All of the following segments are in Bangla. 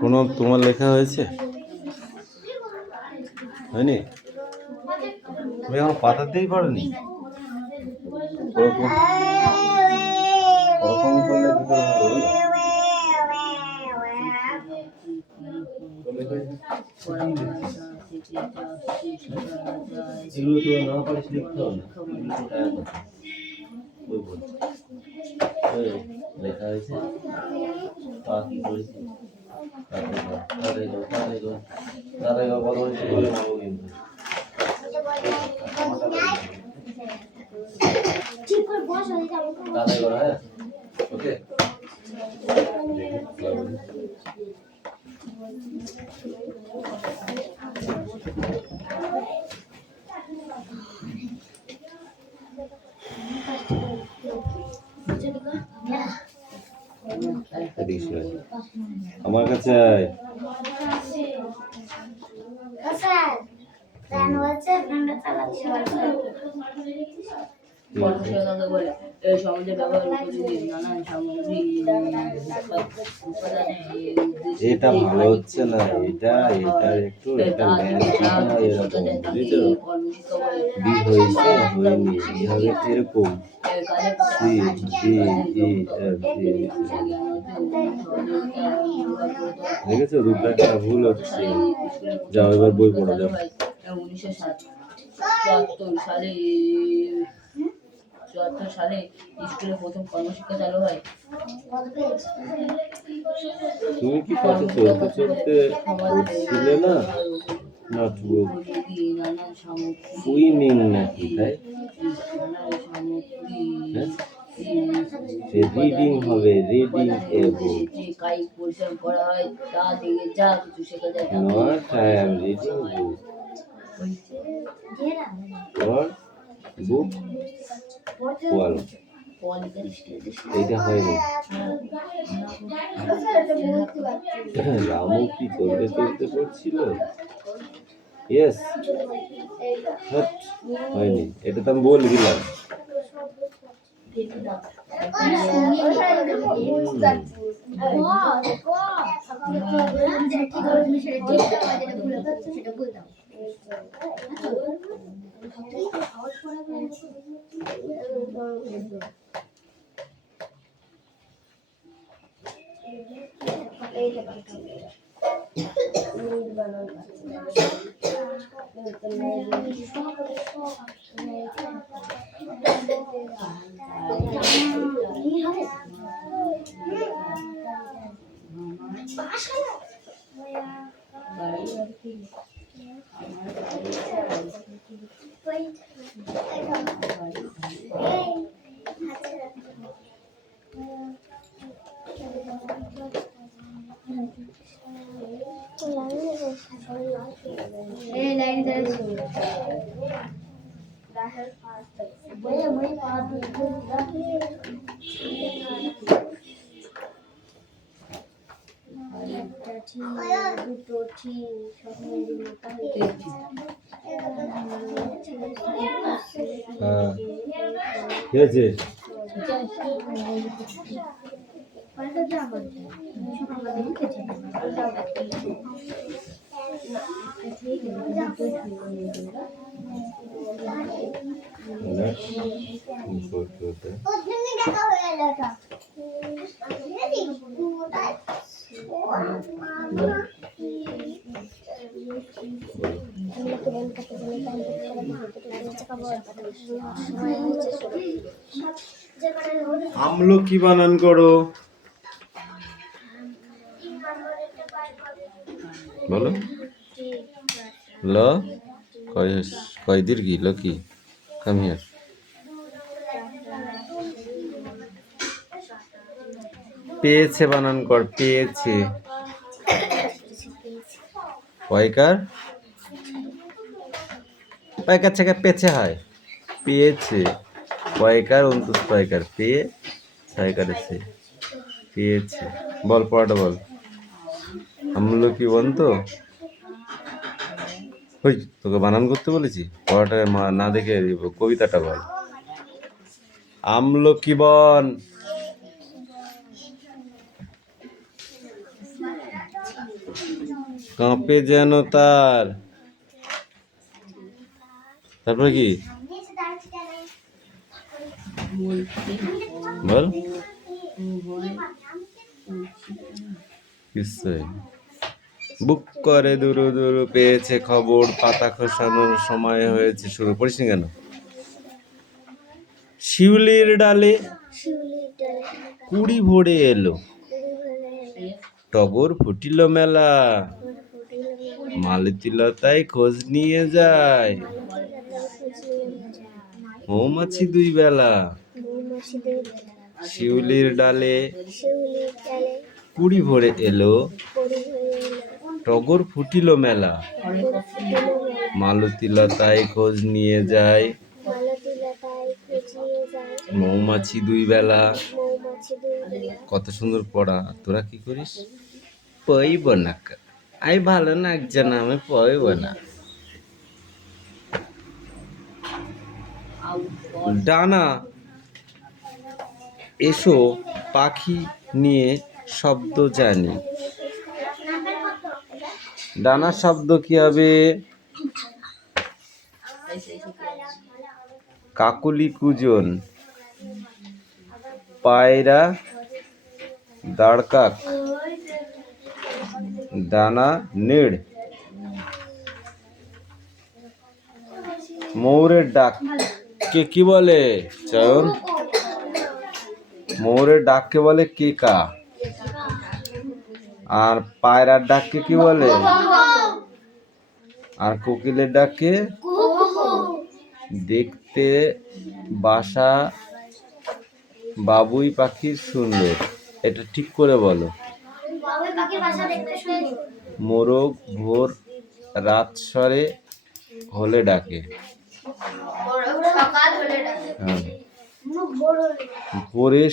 কোনো তোমার লেখা হয়েছে? হয়নি? তুমি এখন পাতাতেই পারোনি? ওরকম করলে কি করে হবে? এগুলো তো না পারিস লিখতে হবে না। লেখা হয়েছে তা কি করেছি তাদের বড় হয়েছে বলে মানব কিন্তু তাদের ঘর। হ্যাঁ ওকে আমার কাছে এটা ভালো হচ্ছে না, এটা এটার একটু এটা এরকম বুঝেছো, বি হয়েছে হয়নি, বি হবে এরকম C D E F G. দেখেছো রূপরেখা ভুল হচ্ছে। যাও এবার বই পড়ো যাও। 1974 সালে স্কুলে প্রথম কর্মশিক্ষা চালু হয়। তুমি কি পথে চলতে চলতে পড়ছিলে না? নোটবুক সুইমিং নাকি তাই? রিডিং হবে, রিডিং এ বুক। কায়িক পরিশ্রম করা হয় তা থেকে যা কিছু শেখা যায়। Not I am reading book. What book? Wall. এইটা হয়নি। রামু কি চলতে চলতে পড়ছিল? ইয়েস। হয়নি, এটা তো আমি বলে দিলাম। আমলকি বানান করো, বলো। ল কয় দীর্ঘি লকি, কাম হিয়ার। পেয়েছে বানান কর, পেয়েছে। পয়কার পয়কার থেকে পেছে হয় পেয়েছে পয়কার অন্তুস পয়কার পেয়ে ছয়কারে সে পেয়েছে। বল পড়াটা বল। আমলকি বন তো ওই তোকে বানান করতে বলেছি, পড়াটা না দেখে কবিতাটা বল। আমলকি বন কাঁপে যেন তার, তারপরে কি বল? বুক করে দুরু দুরু পেয়েছে খবর, পাতা খসানোর সময় হয়েছে শুরু। পড়িস নি কেন? শিউলির ডালে কুড়ি ভরে এলো, টগর ফুটিল মেলা, মালতীলতায় খোঁজ নিয়ে যায়, মৌমাছি দুই বেলা। শিউলির ডালে কুড়ি ভরে এলো, টগর ফুটিল মেলা, মালতীলতায় খোঁজ নিয়ে যায়, মৌমাছি দুই বেলা। কত সুন্দর পড়া। তোরা কি করিস? পইব না, আই ভালো লাগছে না, আমি পইব না। ডানা এসো পাখি নিয়ে শব্দ জানি, ডানা শব্দ কি হবে? কাকলি কুজন, পায়রা দাঁড়কাক, ডানা নেড়। ময়ূরের ডাক কে কি বলে চয়ন? ময়ূরের ডাককে বলে কেকা। আর পায়রার ডাককে কি বলে? আর কোকিলের ডাককে? দেখতে বাসা বাবুই পাখির সুন্দর। এটা ঠিক করে বলো। মোরগ ভোর রাত সরে হলে ডাকে, ভোরে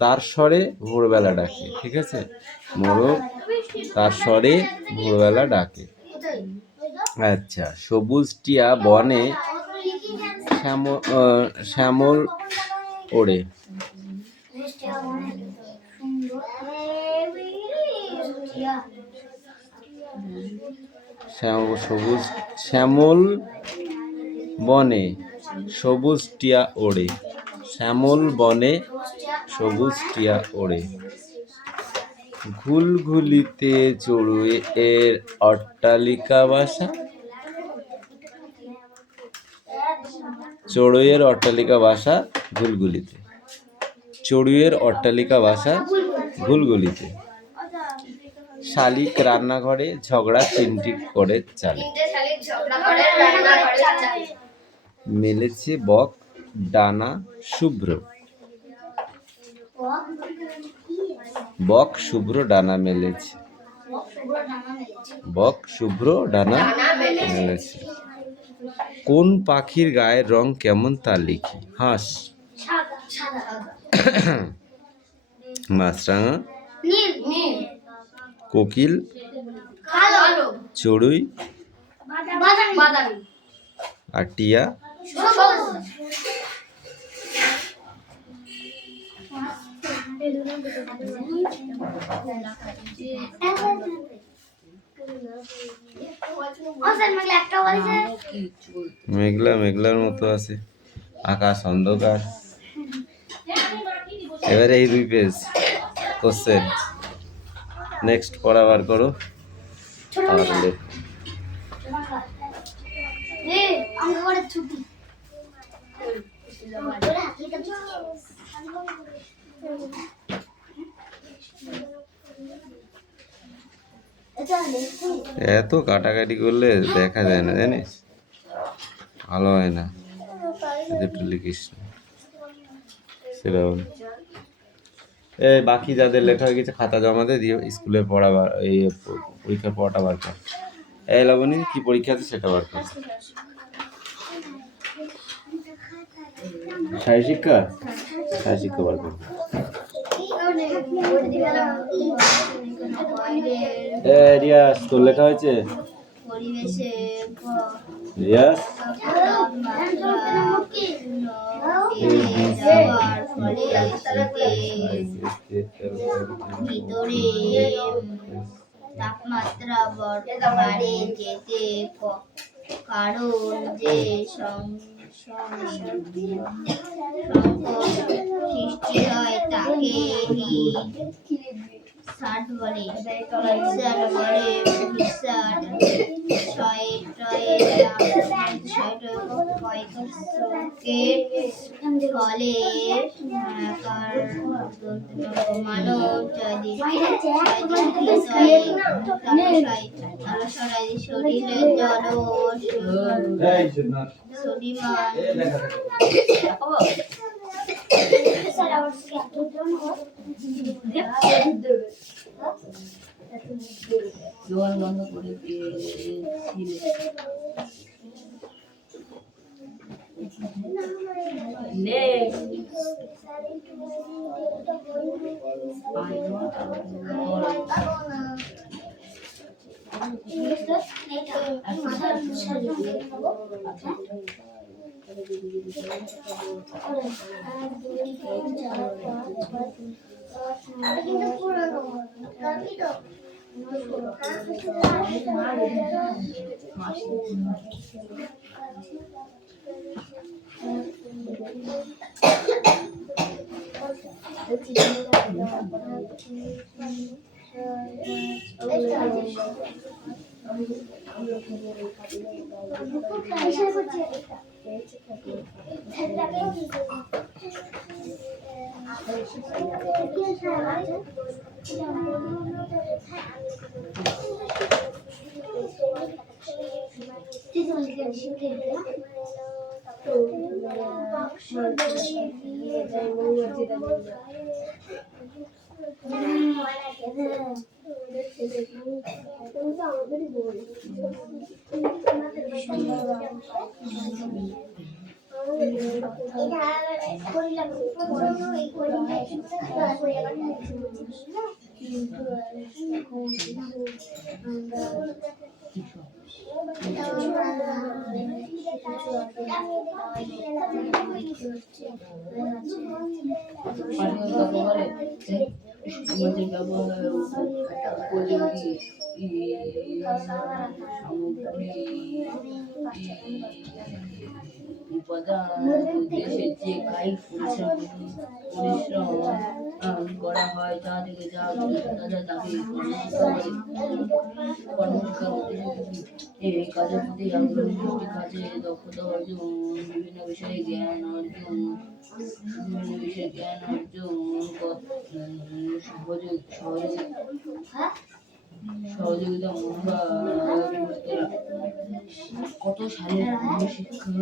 তার স্বরে ভোরবেলা ডাকে। ঠিক আছে, মোরগ তার স্বরে ভোরবেলা ডাকে। আচ্ছা, সবুজ টিয়া বনে শ্যামল ওড়ে, সবুজ শ্যামল বনে সবুজ টিয়া ওড়ে, শ্যামল বনে সবুজ টিয়া ওড়ে। ঘুলঘুলিতে চড়ুই এর অট্টালিকা বাসা, চড়ুইয়ের অট্টালিকা বাসা ঘুলঘুলিতে, চড়ুইয়ের অট্টালিকা বাসা ঘুলঘুলিতে। শালিক রান্নাঘরে ঝগড়া টিনটিন করে চালে, মেলেছে বক ডানা শুভ্র, বক শুভ্র ডানা মেলেছে, বক শুভ্র ডানা মেলেছে। কোন পাখির গায়ের রং কেমন তা লিখি। হাঁস মাছরাঙা, কোকিল, চড়ুই আর টিয়া মেঘলা মেঘলার মতো আছে, আকাশ অন্ধকার। এবারে এই 2 পেজ কোশ্চেন, নেক্সট পড়া বার করো। তাহলে এত কাটাকাটি করলে দেখা যায় না, জানিস, ভালো হয় না। একটু লিখিস সেরকম। বাকি যাদের লেখা হয়ে গেছে খাতা জমা দিয়ে স্কুলে পড়াবার, এই পরীক্ষার পড়াটা বার কর। এই লাবণী কি পরীক্ষা আছে সেটা বার কর। শারীরশিক্ষা, শারীরশিক্ষা বার কর। রিয়াস তোর লেখা হয়েছে? পরিবেশে রিয়াস যাওয়ার ফলে ভিতরে তাপমাত্রা বাড়ে যেতে কারণ যে সংকট সৃষ্টি হয় তাকে হিট বলে। ফলে মানব শরীরের জল জোয়ান বন্ধ করে দিয়েছিলে নে সমাজের ব্যবহার উপযোগী উপাদান দেশের যে কায়িক পরিশ্রম করা হয় তা থেকে যা তাকে কর্মশিক্ষা এই কাজের প্রতি আগ্রহী সৃষ্টি, কাজে দক্ষতা অর্জন, বিভিন্ন বিষয়ে জ্ঞান অর্জন, সহযোগিতা মনোভাব। কত সালে কর্মশিক্ষা,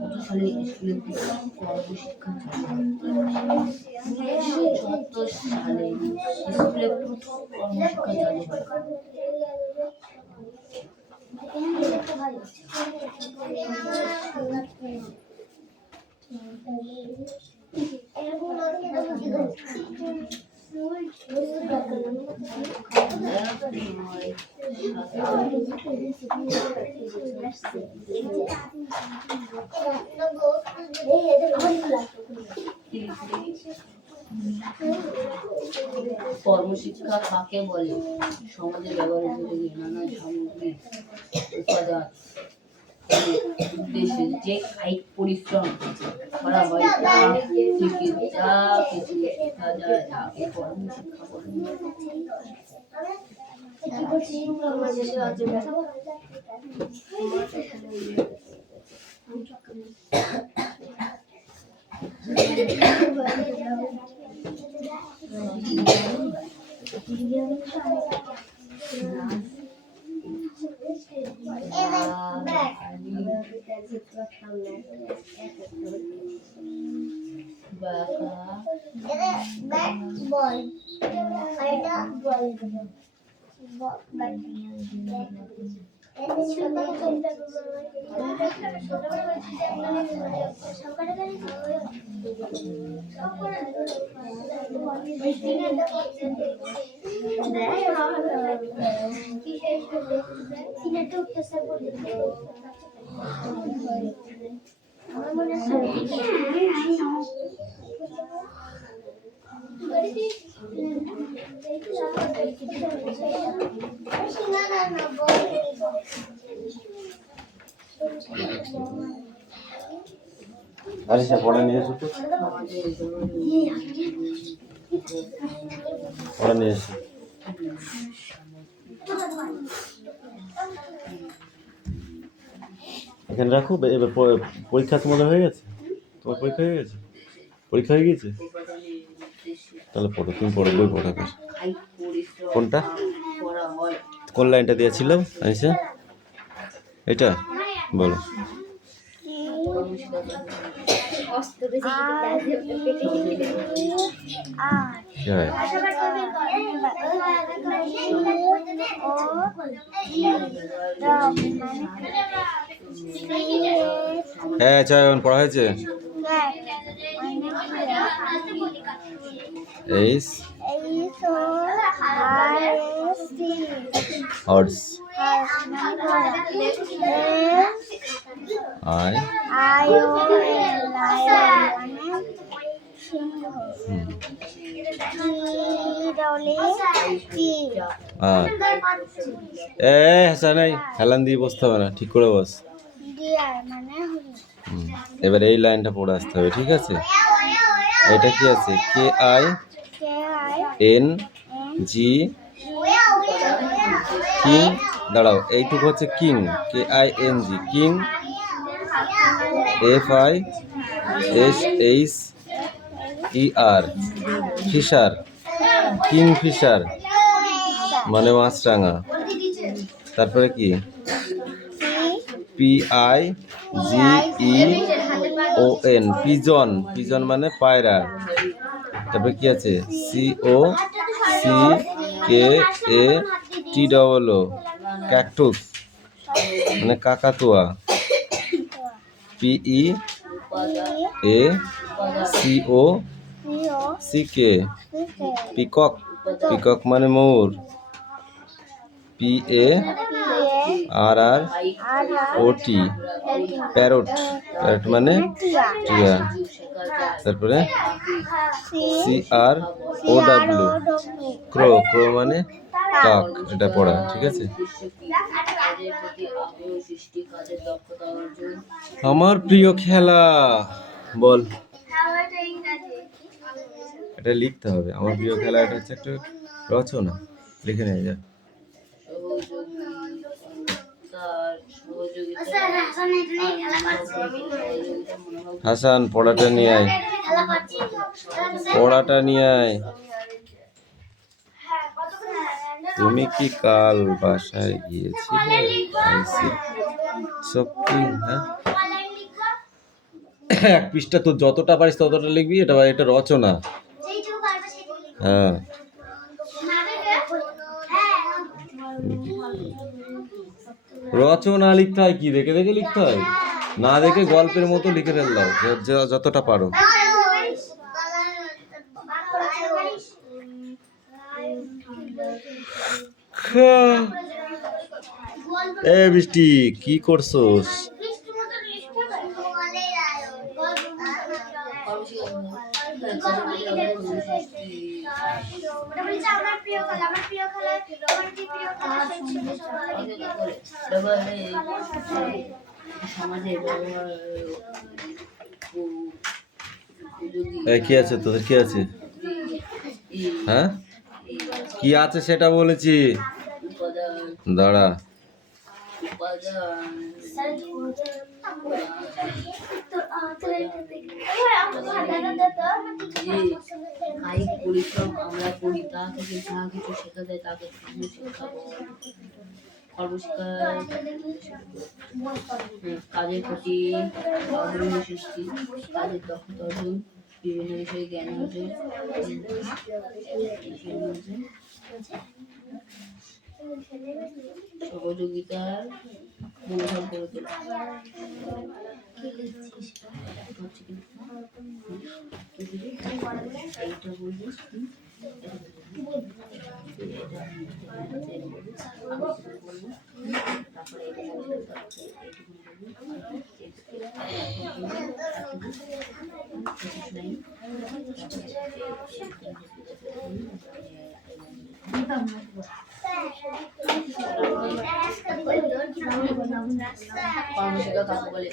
কত সালে স্কুলে কর্মশিক্ষা চালু হয়? 1974 সালে স্কুলে প্রথম কর্মশিক্ষা চালু হয়। কর্মশিক্ষা কাকে বলে? সমাজে ব্যবহার উপযোগী নানা সামগ্রিক উপাদান উদ্দেশ্যে যে কায়িক পরিশ্রম করা হয় তা থেকে যা কিছু শেখা যায় তাকে কর্মশিক্ষা বলে। আলিশা পড়া নিয়ে এসো তো, পড়া নিয়ে এসো। এখানে রাখো। এবার পরীক্ষা তোমাদের হয়ে গেছে? তোমার পরীক্ষা হয়ে গেছে? পরীক্ষা হয়ে গেছে? তাহলে পড়ো, তুমি পড়ো, বই পড়া কর। কোনটা, কোন লাইনটা দিয়েছিল আলিশা? এটা বলো। হ্যাঁ চয়ন পড়া হয়েছে। এইস হর্স, আই আর এ হাসানাই হেলান দিয়ে বসতে হবে না, ঠিক করে বস। এবার এই লাইনটা পড়ে আসতে হবে, ঠিক আছে? এটা কি আছে? K I N G, king. দাঁড়াও, এইটুকু হচ্ছে king, K I N G, king. F I S H E R, fisher, kingfisher মানে মাছরাঙা। তারপরে কি? P I G E O N, pigeon, pigeon মানে পায়রা। তারপরে কি আছে? C O C K A T double O, cockatoos মানে কাকাতুয়া। P E A C O C K, peacock, peacock মানে ময়ূর। P A R R O T, parrot, parrot মানে টিয়া। তারপরে সি আর ও ডাব্লিউ, ক্রো, ক্রো মানে কাক। এটা পড়া ঠিক আছে? আমার প্রিয় খেলা বল, এটা লিখতে হবে। আমার প্রিয় খেলা, এটা হচ্ছে একটা রচনা, লিখে নিয়ে যা। হাসান পড়াটা নিয়ে আয়, পড়াটা নিয়ে আয়। তুমি কি কাল বাসায় গিয়েছিলে? সত্যি? হ্যাঁ, এক পৃষ্ঠা তো যতটা পারিস ততটা লিখবি। এটা এটা রচনা। হ্যাঁ, রচনা লিখতে হয় কি দেখে দেখে লিখতে হয়, না দেখে গল্পের মতো লিখে ফেললাম যতটা পারো। এ বৃষ্টি কি করছোস? কি আছে তোদের, কি আছে? হ্যাঁ, কি আছে সেটা বলেছি। দাঁড়া, কায়িক পরিশ্রম আমরা করি, তা থেকে যা কিছু শেখা যায় তাকে কাজের প্রতি আগ্রহ সৃষ্টি, কাজের দক্ষতা অর্জন, বিভিন্ন বিষয়ে জ্ঞান অর্জন। সহযোগিতার মনোভাব গড়ে তোলা। হচ্ছে কি? এইটা বলবি, তারপরে এটা বলবি, কর্মশিক্ষা কাকে বলে?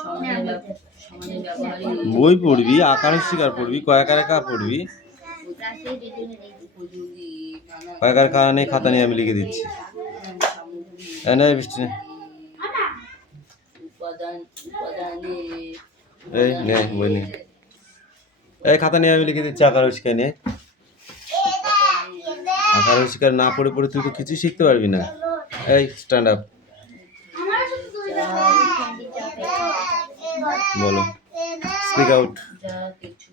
সমাজে ব্যবহারী বই পড়বি, আকার শিকার পড়বি, কয়াকার একা পড়বি, উপযোগী নানা কয়াকার খাওয়া নেই, খাতা নিয়ে আমি লিখে দিচ্ছি। এই বৃষ্টি উপাদানে এই নে বই নে, এই খাতা নিয়ে আমি লিখে দিচ্ছি আকার শিকার নিয়ে। আকার শিকার না পড়ে পড়ে তুই তো কিছু শিখতে পারবি না। এই স্ট্যান্ড আপ, বলো, স্পিক আউট। যা কিছু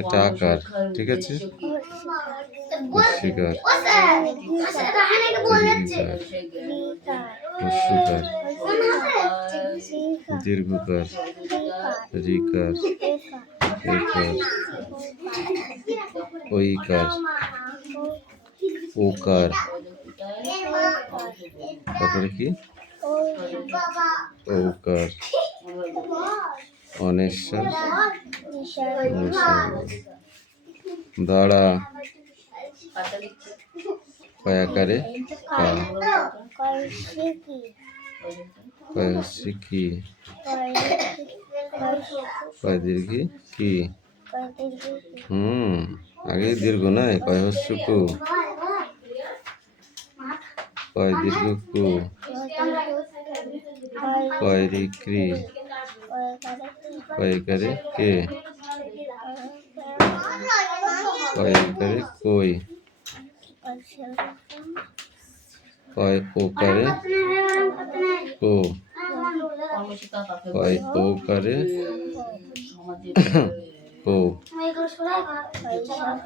এটা আকার, ঠিক আছে। শিকার, হস্যকার, দীর্ঘকার, রিকার, একার, ঐকার, ওকার, তারপরে কি ঔকার, অনেশ্বর, দাঁড়া, কয়াকারে কা, কয়সিকি, কয় দীর্ঘি কি, আগে দীর্ঘ নাই, কয় হস্য কু, কয় দীর্ঘ কু, কয় রিক্রি, কয়কারে কে, কয়কারে কই, কয় ওকারে কো, কর্মশিক্ষা কাকে কয় ওকারে সমাজে কো,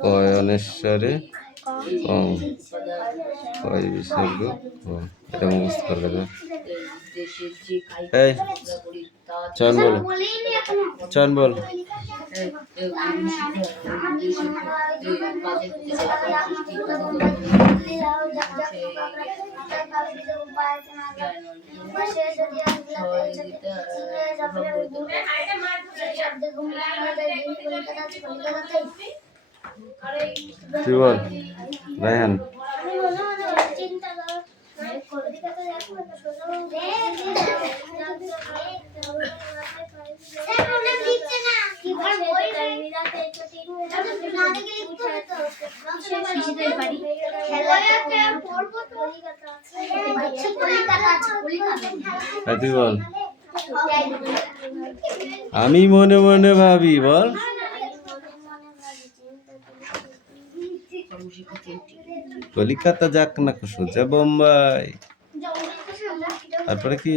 কয় অনেশ্বরে কম, কয় বিসর্গ ও। এটা মুখস্থ করবে না। দেশের যে এই চয়ন বল, চয়ন বল। তুই বল রায়হান। তুই বল। আমি মনে মনে ভাবি, বল। কলিকাতা যাক না সোজা বোম্বাই, তারপরে কি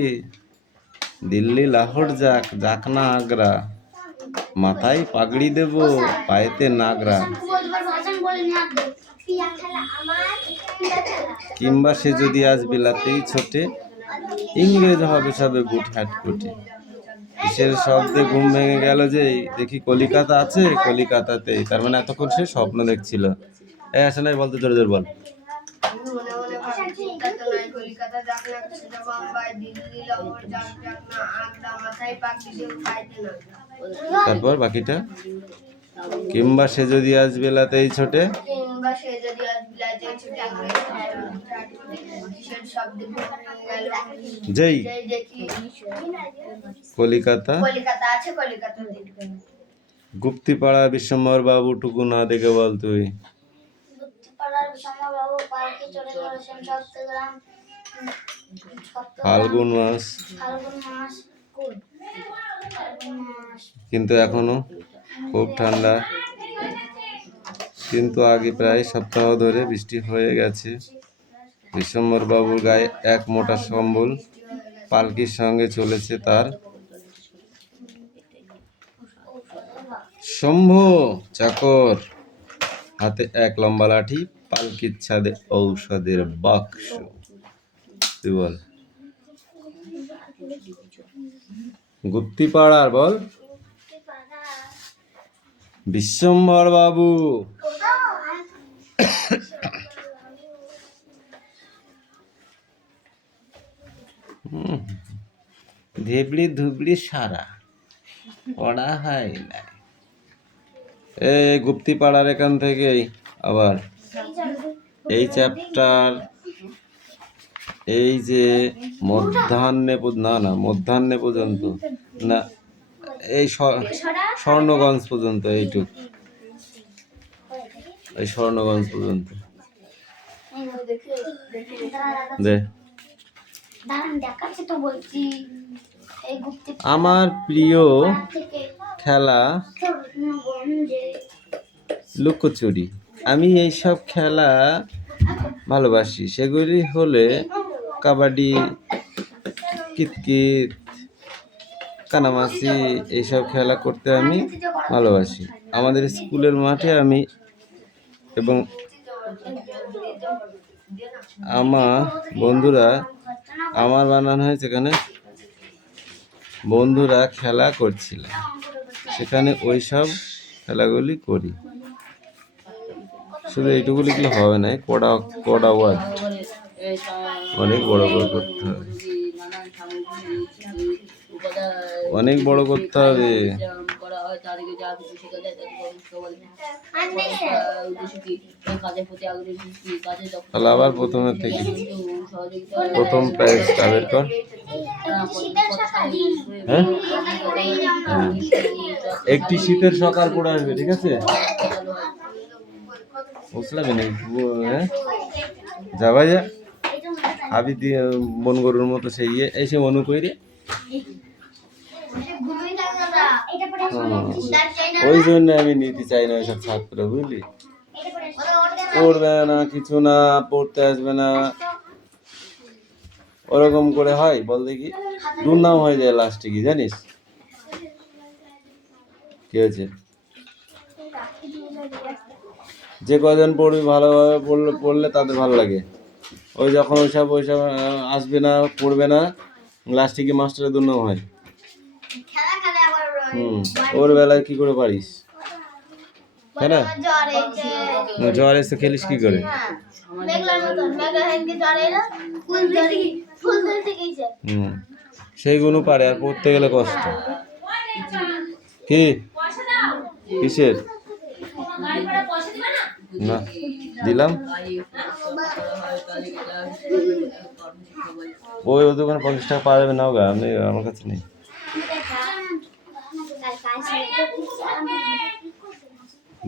দিল্লি লাহোর যাক, যাক না আগ্রা, মাথায় পাগড়ি দেব পায়েতে নাগরা, কিংবা সে যদি আজ বিলাতেই ছোটে, ইংরেজ হবে সবে বুট হ্যাট কোটে। কিসের শব্দে ঘুম ভেঙে গেল যে দেখি কলিকাতা আছে কলিকাতাতেই, তার মানে এতক্ষণ সে স্বপ্ন দেখছিল। এই আসে নাই, বলতে জোরে জোরে বল। তারপর বাকিটা, কিংবা সে যদি আজ বেলাতেই ছোটে, যেই কলিকাতা গুপ্তিপাড়া বিশ্বম্বর বাবু টুকু না দেখে বল তুই। ফাল্গুন মাস, কিন্তু এখনো খুব ঠান্ডা, কিন্তু আগে প্রায় সপ্তাহ ধরে বৃষ্টি হয়ে গেছে। বিশ্বম্বর বাবুর গায়ে এক মোটা সম্বল, পালকির সঙ্গে চলেছে তার শম্ভু চাকর, হাতে এক লম্বা লাঠি, পালকির ছাদে ঔষধের বাক্স। তুই বল। গুপ্তিপাড়ার বল। বিশ্বম্বর বাবু। ধেবড়ি ধুবড়ি সারা পড়া হয় না। এই গুপ্তিপাড়ার এখান থেকে আবার এই চ্যাপ্টার, এই যে মধ্যাহ্নে পর্যন্ত না, এই স্বর্ণগঞ্জ পর্যন্ত, এইটুক, এই স্বর্ণগঞ্জ পর্যন্ত দে। আমার প্রিয় খেলা লুকোচুরি। আমি এইসব খেলা ভালোবাসি। সেগুলি হলে কাবাডি, কিতকিত, কানামাছি, এইসব খেলা করতে আমি ভালোবাসি। আমাদের স্কুলের মাঠে আমি এবং আমার বন্ধুরা, আমার বানানো হয়েছে এখানে, বন্ধুরা খেলা করছিল, সেখানে ওই সব খেলাগুলি করি। শুধু এইটুকু লিখলে হবে না, কড়া ওয়ার্ড অনেক বড় বড় করতে হবে, অনেক বড় করতে হবে। তাহলে আবার প্রথমের থেকে, প্রথম প্রাইজটা বের কর। হ্যাঁ, একটি শীতের সকাল পড়ে আসবে, ঠিক আছে? বুঝলাম না। হ্যাঁ, যাবা যা হাবি দিয়ে বন গরুর মতো সেই এসে মনু কইরে, ওই জন্য আমি নিতে চাই না ওইসব ছাত্র, বুঝলি? পড়বে না, কিছু না, পড়তে আসবে না, ওরকম করে হয় বল দেখি? দুর্নাম হয়ে যায় লাস্টে, কি জানিস কি হয়েছে? যে কজন পড়বি ভালোভাবে পড়লে তাদের ভালো লাগে। ওই যখন ওইসব আসবে না, পড়বে না, লাস্টে কি মাস্টারের দুর্নাম হয়। ওর বেলায় কি করে পারিস? তাই না? জ্বর এসে খেলিস কি করে? সেইগুলো পারে, আর পড়তে গেলে কষ্ট। কি কিসের না দিলাম? ওই দোকানে 50 টাকা পাওয়া যাবে, নাও গা, আমি আমার কাছে নেই।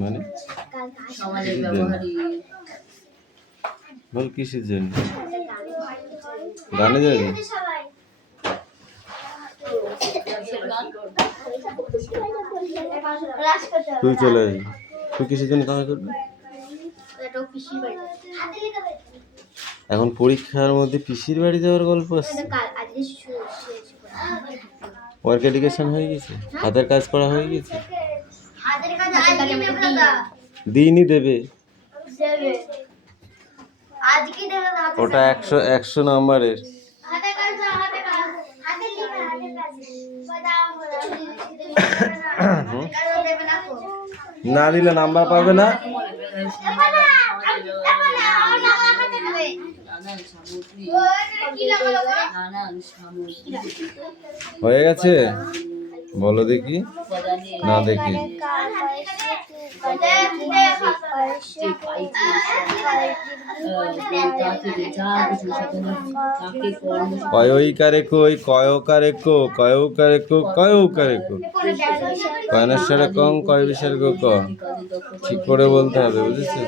মানে বল কিসের জন্য? গানে যাবি? তুই চলে যাবি। তুই কিসের জন্য কামাই করবি? এখন পরীক্ষার মধ্যে পিসির বাড়ি যাওয়ার গল্প আসছে। ওয়ার্ক এডুকেশন হয়ে গেছে, হাতের কাজ করা হয়ে গেছে, দিনই দেবে ওটা 100 নম্বরের। না দিলে নাম্বার পাবে না। হয়ে গেছে, বলো দেখি। না দেখি কয়কারে কই, কয়কারে কো, কয়কারে কো, কয়কারে কো, কয়নাশ্বরে কম, কয় বিশ্বরে কো, ক ঠিক করে বলতে হবে, বুঝেছো?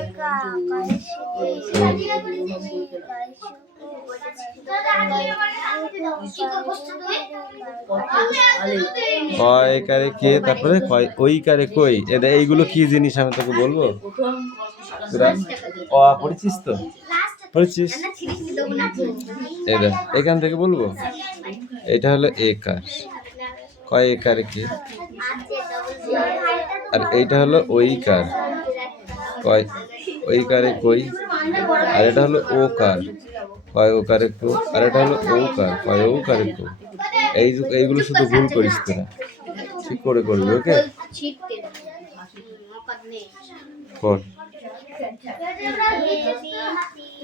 কয়কারে কে, তারপরে ওইকারে কই, এইগুলো কি জিনিস আমি তোকে বলবো? পড়েছিস তো? পড়েছিস? এখান থেকে বলবো। এটা হলো একার, কয় একারে কি? আর এইটা হলো ওইকার, কয় ওইকারে কই? আর এটা হলো ওকার, কয় ওকারে কো? আর এটা হলো ওকার, কয় ওকারে কো? এইগুলো শুধু ভুল করিস তোরা, ঠিক করে করবি, ওকে? ছিটতে মকদ নেই কর। A B C